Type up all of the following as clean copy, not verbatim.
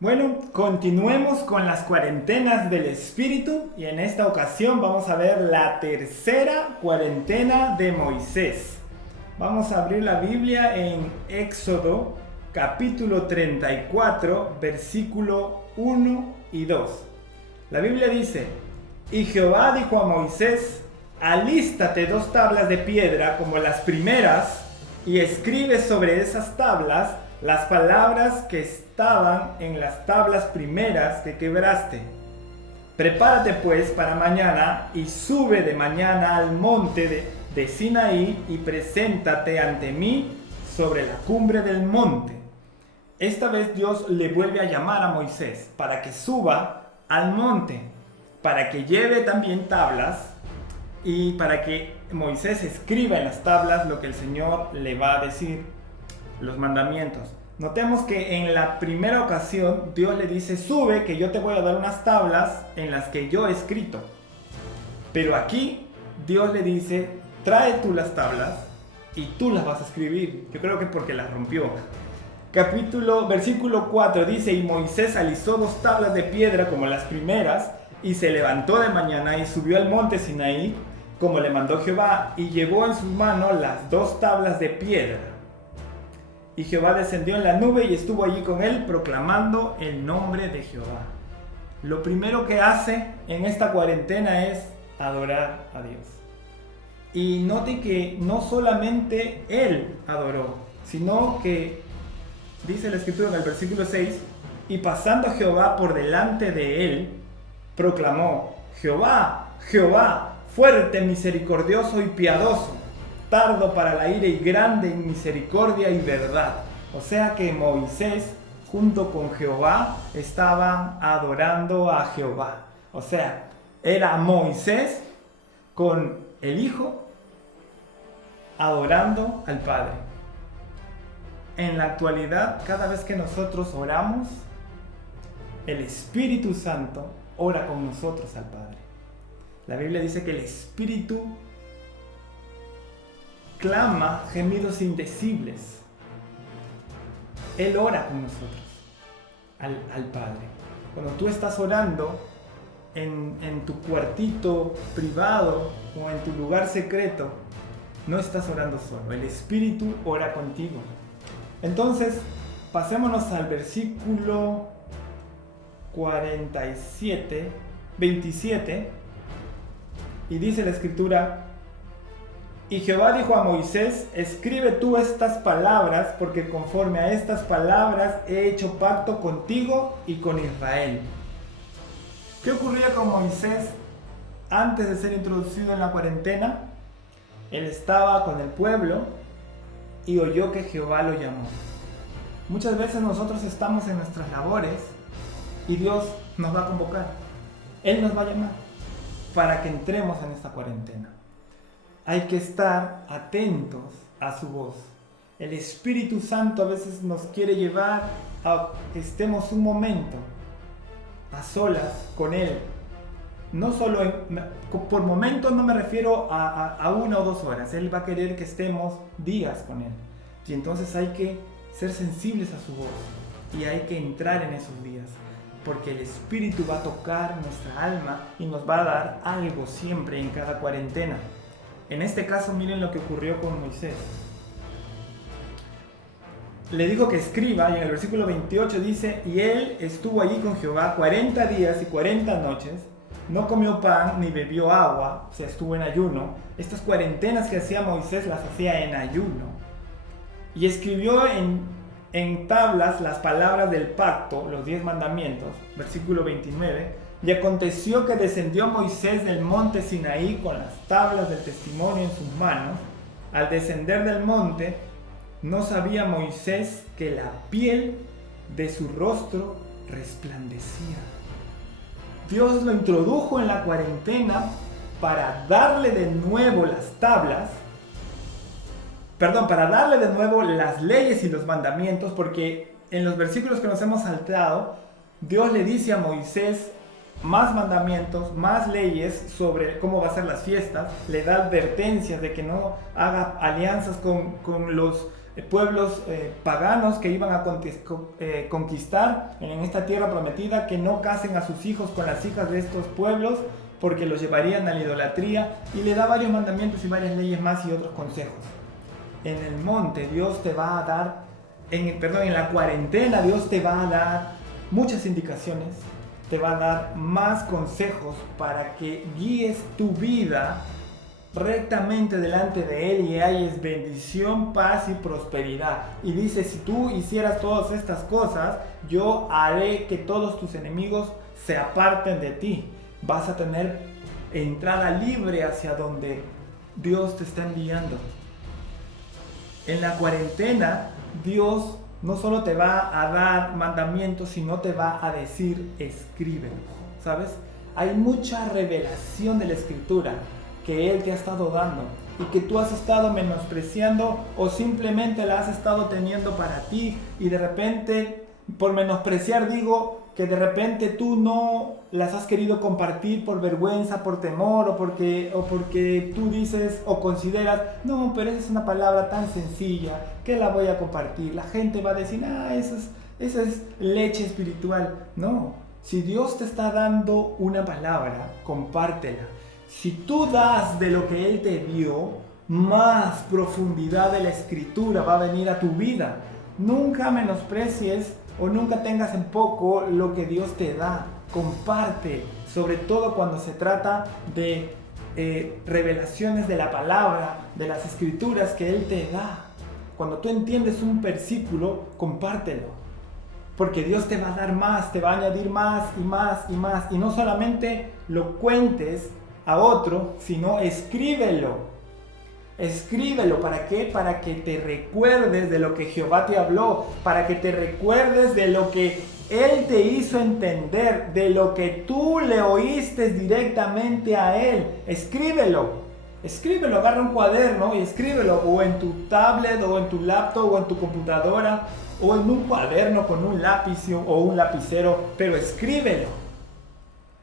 Bueno, continuemos con las cuarentenas del Espíritu y en esta ocasión vamos a ver la tercera cuarentena de Moisés. Vamos a abrir la Biblia en Éxodo capítulo 34, versículo 1 y 2. La Biblia dice: Y Jehová dijo a Moisés: alístate 2 tablas de piedra como las primeras y escribe sobre esas tablas las palabras que estaban en las tablas primeras que quebraste. Prepárate pues para mañana y sube de mañana al monte de Sinaí y preséntate ante mí sobre la cumbre del monte. Esta vez Dios le vuelve a llamar a Moisés para que suba al monte, para que lleve también tablas y para que Moisés escriba en las tablas lo que el Señor le va a decir, los mandamientos. Notemos que en la primera ocasión Dios le dice: sube, que yo te voy a dar unas tablas en las que yo he escrito. Pero aquí Dios le dice: trae tú las tablas y tú las vas a escribir. Yo creo que porque las rompió. Versículo 4 dice: y Moisés alisó 2 tablas de piedra como las primeras y se levantó de mañana y subió al monte Sinaí como le mandó Jehová, y llevó en sus manos las 2 tablas de piedra. Y Jehová descendió en la nube y estuvo allí con él, proclamando el nombre de Jehová. Lo primero que hace en esta cuarentena es adorar a Dios. Y note que no solamente él adoró, sino que dice la Escritura en el versículo 6: y pasando Jehová por delante de él, proclamó: Jehová, Jehová, fuerte, misericordioso y piadoso, tardo para la ira y grande en misericordia y verdad. O sea que Moisés junto con Jehová estaban adorando a Jehová. O sea, era Moisés con el Hijo adorando al Padre. En la actualidad, cada vez que nosotros oramos, el Espíritu Santo ora con nosotros al Padre. La Biblia dice que el Espíritu clama gemidos indecibles. Él ora con nosotros, al Padre. Cuando tú estás orando en tu cuartito privado o en tu lugar secreto, no estás orando solo, el Espíritu ora contigo. Entonces, pasémonos al versículo 27, y dice la Escritura: y Jehová dijo a Moisés: escribe tú estas palabras, porque conforme a estas palabras he hecho pacto contigo y con Israel. ¿Qué ocurría con Moisés antes de ser introducido en la cuarentena? Él estaba con el pueblo y oyó que Jehová lo llamó. Muchas veces nosotros estamos en nuestras labores y Dios nos va a convocar. Él nos va a llamar para que entremos en esta cuarentena. Hay que estar atentos a su voz. El Espíritu Santo a veces nos quiere llevar a que estemos un momento a solas con Él. No solo por momentos, no me refiero a 1 o 2 horas. Él va a querer que estemos días con Él. Y entonces hay que ser sensibles a su voz y hay que entrar en esos días, porque el Espíritu va a tocar nuestra alma y nos va a dar algo siempre en cada cuarentena. En este caso, miren lo que ocurrió con Moisés. Le dijo que escriba, y en el versículo 28 dice: y él estuvo allí con Jehová 40 días y 40 noches, no comió pan ni bebió agua, o sea, estuvo en ayuno. Estas cuarentenas que hacía Moisés las hacía en ayuno. Y escribió en tablas las palabras del pacto, los 10 mandamientos, versículo 29. Y aconteció que descendió Moisés del monte Sinaí con las tablas del testimonio en sus manos. Al descender del monte, no sabía Moisés que la piel de su rostro resplandecía. Dios lo introdujo en la cuarentena para darle de nuevo para darle de nuevo las leyes y los mandamientos, porque en los versículos que nos hemos saltado, Dios le dice a Moisés más mandamientos, más leyes sobre cómo va a ser las fiestas, le da advertencias de que no haga alianzas con los pueblos paganos que iban a conquistar en esta tierra prometida, que no casen a sus hijos con las hijas de estos pueblos porque los llevarían a la idolatría, y le da varios mandamientos y varias leyes más y otros consejos. En el monte Dios te va a dar, en la cuarentena Dios te va a dar muchas indicaciones, te va a dar más consejos para que guíes tu vida rectamente delante de Él y halles bendición, paz y prosperidad. Y dice, si tú hicieras todas estas cosas, yo haré que todos tus enemigos se aparten de ti. Vas a tener entrada libre hacia donde Dios te está enviando. En la cuarentena, Dios no solo te va a dar mandamientos, sino te va a decir, escríbelo. ¿Sabes? Hay mucha revelación de la Escritura que Él te ha estado dando y que tú has estado menospreciando o simplemente la has estado teniendo para ti, y de repente, por menospreciar digo, que de repente tú no las has querido compartir por vergüenza, por temor, o porque tú dices o consideras, no, pero esa es una palabra tan sencilla, que la voy a compartir. La gente va a decir, esa es leche espiritual. No, si Dios te está dando una palabra, compártela. Si tú das de lo que Él te dio, más profundidad de la Escritura va a venir a tu vida. Nunca menosprecies o nunca tengas en poco lo que Dios te da. Comparte, sobre todo cuando se trata de revelaciones de la palabra, de las Escrituras que Él te da. Cuando tú entiendes un versículo, compártelo, porque Dios te va a dar más, te va a añadir más y más y más. Y no solamente lo cuentes a otro, sino escríbelo. Escríbelo, ¿para qué? Para que te recuerdes de lo que Jehová te habló, para que te recuerdes de lo que Él te hizo entender, de lo que tú le oíste directamente a Él. Escríbelo, escríbelo, agarra un cuaderno y escríbelo, o en tu tablet, o en tu laptop, o en tu computadora, o en un cuaderno con un lápiz o un lapicero, pero escríbelo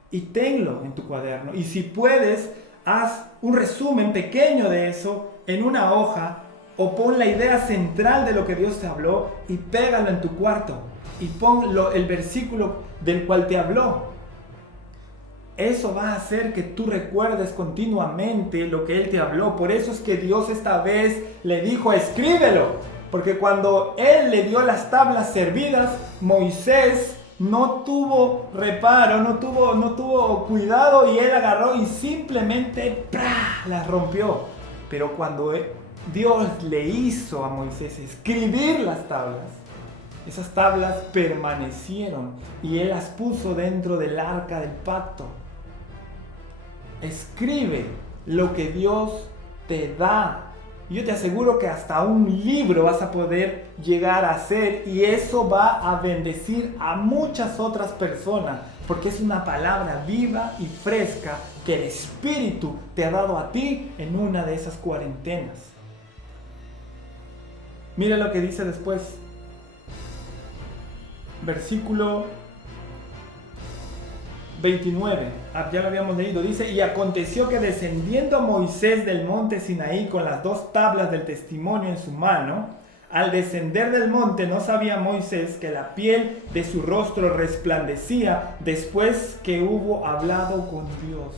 y tenlo en tu cuaderno. Y si puedes, haz un resumen pequeño de eso en una hoja, o pon la idea central de lo que Dios te habló y pégalo en tu cuarto y pon el versículo del cual te habló. Eso va a hacer que tú recuerdes continuamente lo que Él te habló. Por eso es que Dios esta vez le dijo, escríbelo, porque cuando Él le dio las tablas servidas, Moisés no tuvo reparo, no tuvo cuidado, y él agarró y simplemente las rompió. Pero cuando Dios le hizo a Moisés escribir las tablas, esas tablas permanecieron y él las puso dentro del arca del pacto. Escribe lo que Dios te da. Yo te aseguro que hasta un libro vas a poder llegar a hacer, y eso va a bendecir a muchas otras personas, porque es una palabra viva y fresca que el Espíritu te ha dado a ti en una de esas cuarentenas. Mira lo que dice después. Versículo 29, ya lo habíamos leído, dice, y aconteció que descendiendo Moisés del monte Sinaí con las 2 tablas del testimonio en su mano, al descender del monte no sabía Moisés que la piel de su rostro resplandecía después que hubo hablado con Dios.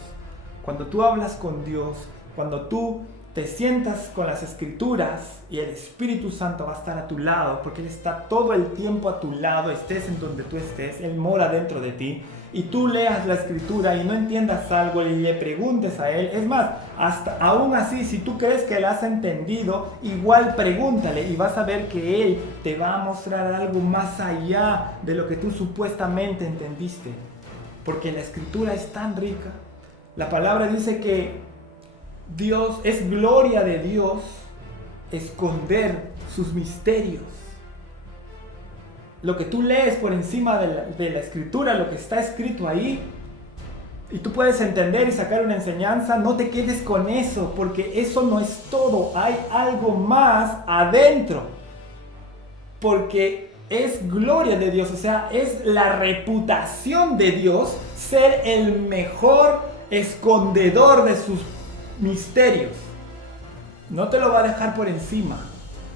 Cuando tú hablas con Dios, cuando tú te sientas con las Escrituras, y el Espíritu Santo va a estar a tu lado, porque Él está todo el tiempo a tu lado, estés en donde tú estés, Él mora dentro de ti, y tú leas la Escritura y no entiendas algo y le preguntes a Él. Es más, aún así, si tú crees que la has entendido, igual pregúntale y vas a ver que Él te va a mostrar algo más allá de lo que tú supuestamente entendiste, porque la Escritura es tan rica. La palabra dice que Dios, es gloria de Dios esconder sus misterios. Lo que tú lees por encima de la Escritura, lo que está escrito ahí, y tú puedes entender y sacar una enseñanza, no te quedes con eso, porque eso no es todo. Hay algo más adentro, porque es gloria de Dios, o sea, es la reputación de Dios ser el mejor escondedor de sus misterios. No te lo va a dejar por encima.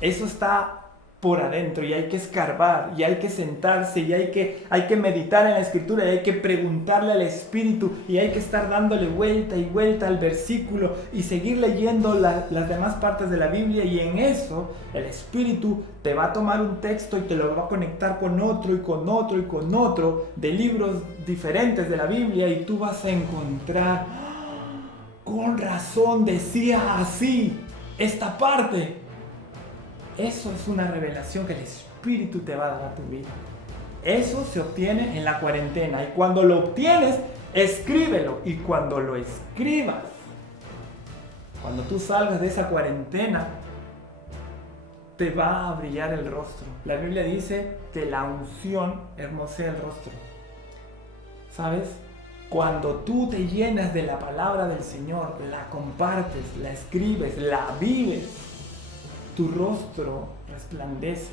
Eso está por adentro y hay que escarbar y hay que sentarse y hay que meditar en la escritura y hay que preguntarle al Espíritu y hay que estar dándole vuelta y vuelta al versículo y seguir leyendo las demás partes de la Biblia, y en eso el Espíritu te va a tomar un texto y te lo va a conectar con otro y con otro y con otro de libros diferentes de la Biblia, y tú vas a encontrar: con razón decía así esta parte. Eso es una revelación que el Espíritu te va a dar a tu vida. Eso se obtiene en la cuarentena, y cuando lo obtienes, escríbelo. Y cuando lo escribas, cuando tú salgas de esa cuarentena, te va a brillar el rostro. La Biblia dice que la unción hermosea el rostro. ¿Sabes? Cuando tú te llenas de la palabra del Señor, la compartes, la escribes, la vives, tu rostro resplandece.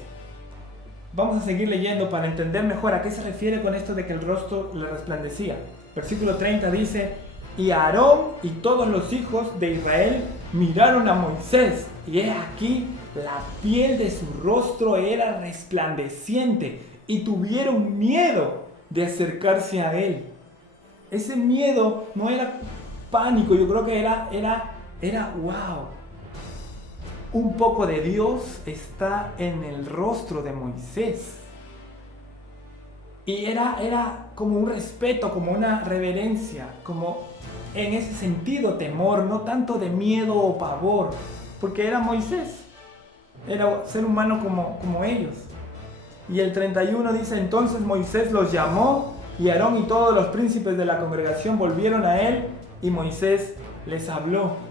Vamos a seguir leyendo para entender mejor a qué se refiere con esto de que el rostro le resplandecía. Versículo 30 dice: y Aarón y todos los hijos de Israel miraron a Moisés, y he aquí la piel de su rostro era resplandeciente, y tuvieron miedo de acercarse a él. Ese miedo no era pánico, yo creo que era wow. Un poco de Dios está en el rostro de Moisés. Y era como un respeto, como una reverencia, como en ese sentido temor, no tanto de miedo o pavor, porque era Moisés, era ser humano como ellos. Y el 31 dice: entonces Moisés los llamó, y Aarón y todos los príncipes de la congregación volvieron a él, y Moisés les habló.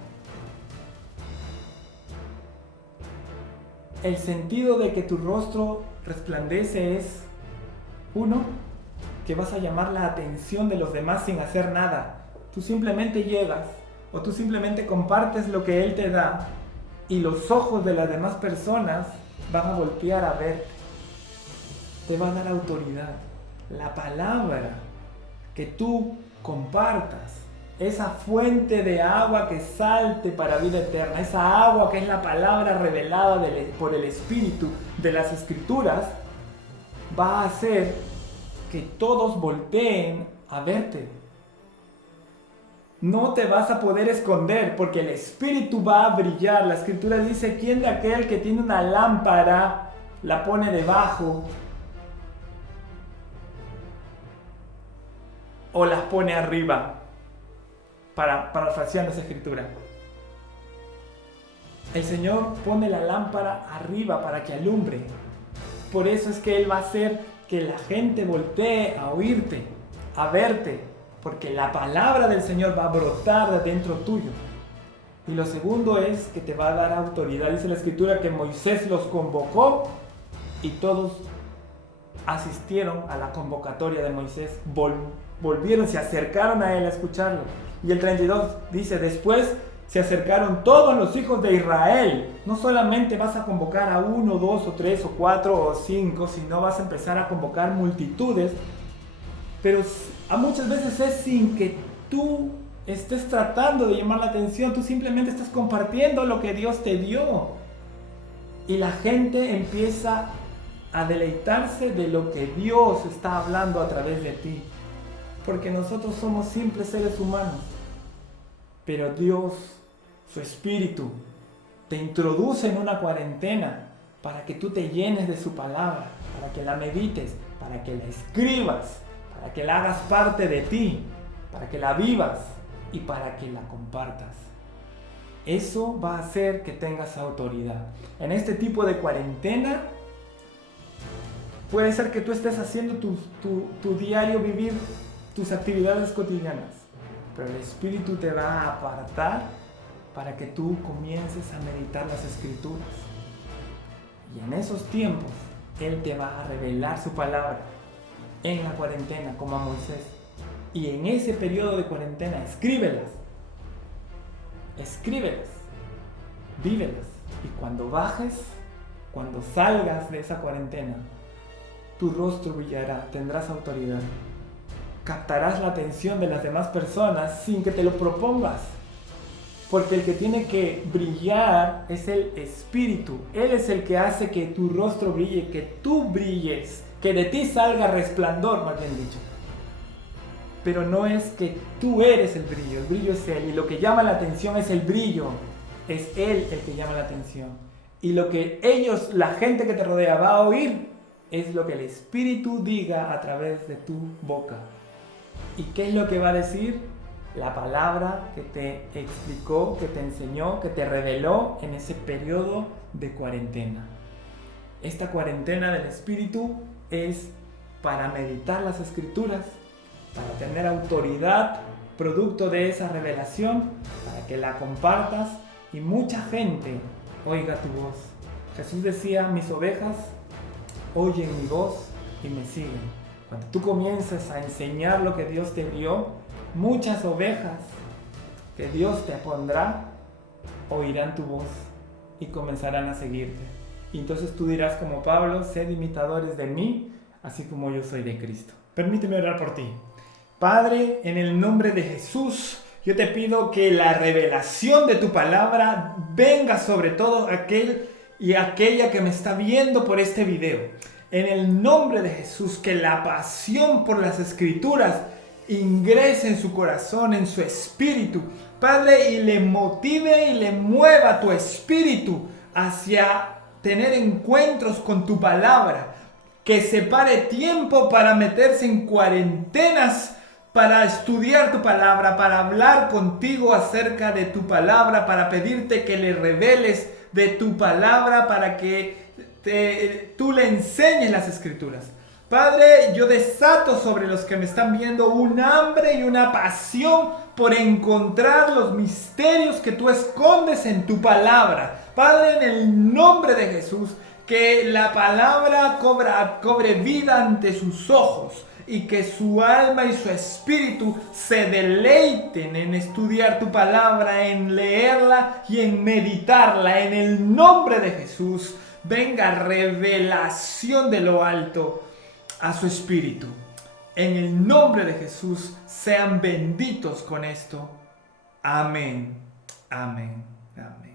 El sentido de que tu rostro resplandece es, uno, que vas a llamar la atención de los demás sin hacer nada. Tú simplemente llegas, o tú simplemente compartes lo que Él te da, y los ojos de las demás personas van a voltear a verte. Te va a dar autoridad. La palabra que tú compartas, esa fuente de agua que salte para vida eterna, esa agua que es la palabra revelada por el Espíritu de las Escrituras, va a hacer que todos volteen a verte. No te vas a poder esconder, porque el Espíritu va a brillar. La Escritura dice: ¿quién de aquel que tiene una lámpara la pone debajo o las pone arriba? Parafraseando esa escritura, el Señor pone la lámpara arriba para que alumbre. Por eso es que Él va a hacer que la gente voltee a oírte, a verte, porque la palabra del Señor va a brotar de dentro tuyo. Y lo segundo es que te va a dar autoridad. Dice la escritura que Moisés los convocó y todos asistieron a la convocatoria de Moisés, volvieron, se acercaron a él a escucharlo. Y el 32 dice: después se acercaron todos los hijos de Israel. No solamente vas a convocar a 1, 2 o 3 o 4 o 5, sino vas a empezar a convocar multitudes, pero a muchas veces es sin que tú estés tratando de llamar la atención. Tú simplemente estás compartiendo lo que Dios te dio, y la gente empieza a deleitarse de lo que Dios está hablando a través de ti, porque nosotros somos simples seres humanos, pero Dios, su Espíritu, te introduce en una cuarentena para que tú te llenes de su palabra, para que la medites, para que la escribas, para que la hagas parte de ti, para que la vivas y para que la compartas. Eso va a hacer que tengas autoridad. En este tipo de cuarentena, puede ser que tú estés haciendo tu diario vivir, tus actividades cotidianas, pero el Espíritu te va a apartar para que tú comiences a meditar las Escrituras. Y en esos tiempos, Él te va a revelar su palabra en la cuarentena, como a Moisés. Y en ese periodo de cuarentena, escríbelas, vívelas. Y cuando bajes, cuando salgas de esa cuarentena, tu rostro brillará, tendrás autoridad. Captarás la atención de las demás personas sin que te lo propongas. Porque el que tiene que brillar es el Espíritu. Él es el que hace que tu rostro brille, que tú brilles, que de ti salga resplandor, más bien dicho. Pero no es que tú eres el brillo es Él. Y lo que llama la atención es el brillo. Es Él el que llama la atención. Y lo que ellos, la gente que te rodea, va a oír es lo que el Espíritu diga a través de tu boca. ¿Y qué es lo que va a decir? La palabra que te explicó, que te enseñó, que te reveló en ese periodo de cuarentena. Esta cuarentena del Espíritu es para meditar las Escrituras, para tener autoridad producto de esa revelación, para que la compartas y mucha gente oiga tu voz. Jesús decía, mis ovejas oyen mi voz y me siguen. Cuando tú comiences a enseñar lo que Dios te dio, muchas ovejas que Dios te pondrá oirán tu voz y comenzarán a seguirte. Y entonces tú dirás como Pablo, sed imitadores de mí, así como yo soy de Cristo. Permíteme orar por ti. Padre, en el nombre de Jesús, yo te pido que la revelación de tu palabra venga sobre todo aquel y aquella que me está viendo por este video. En el nombre de Jesús, que la pasión por las Escrituras ingrese en su corazón, en su espíritu, Padre, y le motive y le mueva tu espíritu hacia tener encuentros con tu palabra, que separe tiempo para meterse en cuarentenas, para estudiar tu palabra, para hablar contigo acerca de tu palabra, para pedirte que le reveles de tu palabra, para que tú le enseñes las Escrituras. Padre, yo desato sobre los que me están viendo un hambre y una pasión por encontrar los misterios que tú escondes en tu palabra. Padre, en el nombre de Jesús, que la palabra cobre vida ante sus ojos y que su alma y su espíritu se deleiten en estudiar tu palabra, en leerla y en meditarla. En el nombre de Jesús, venga revelación de lo alto a su espíritu. En el nombre de Jesús, sean benditos con esto. Amén. Amén. Amén.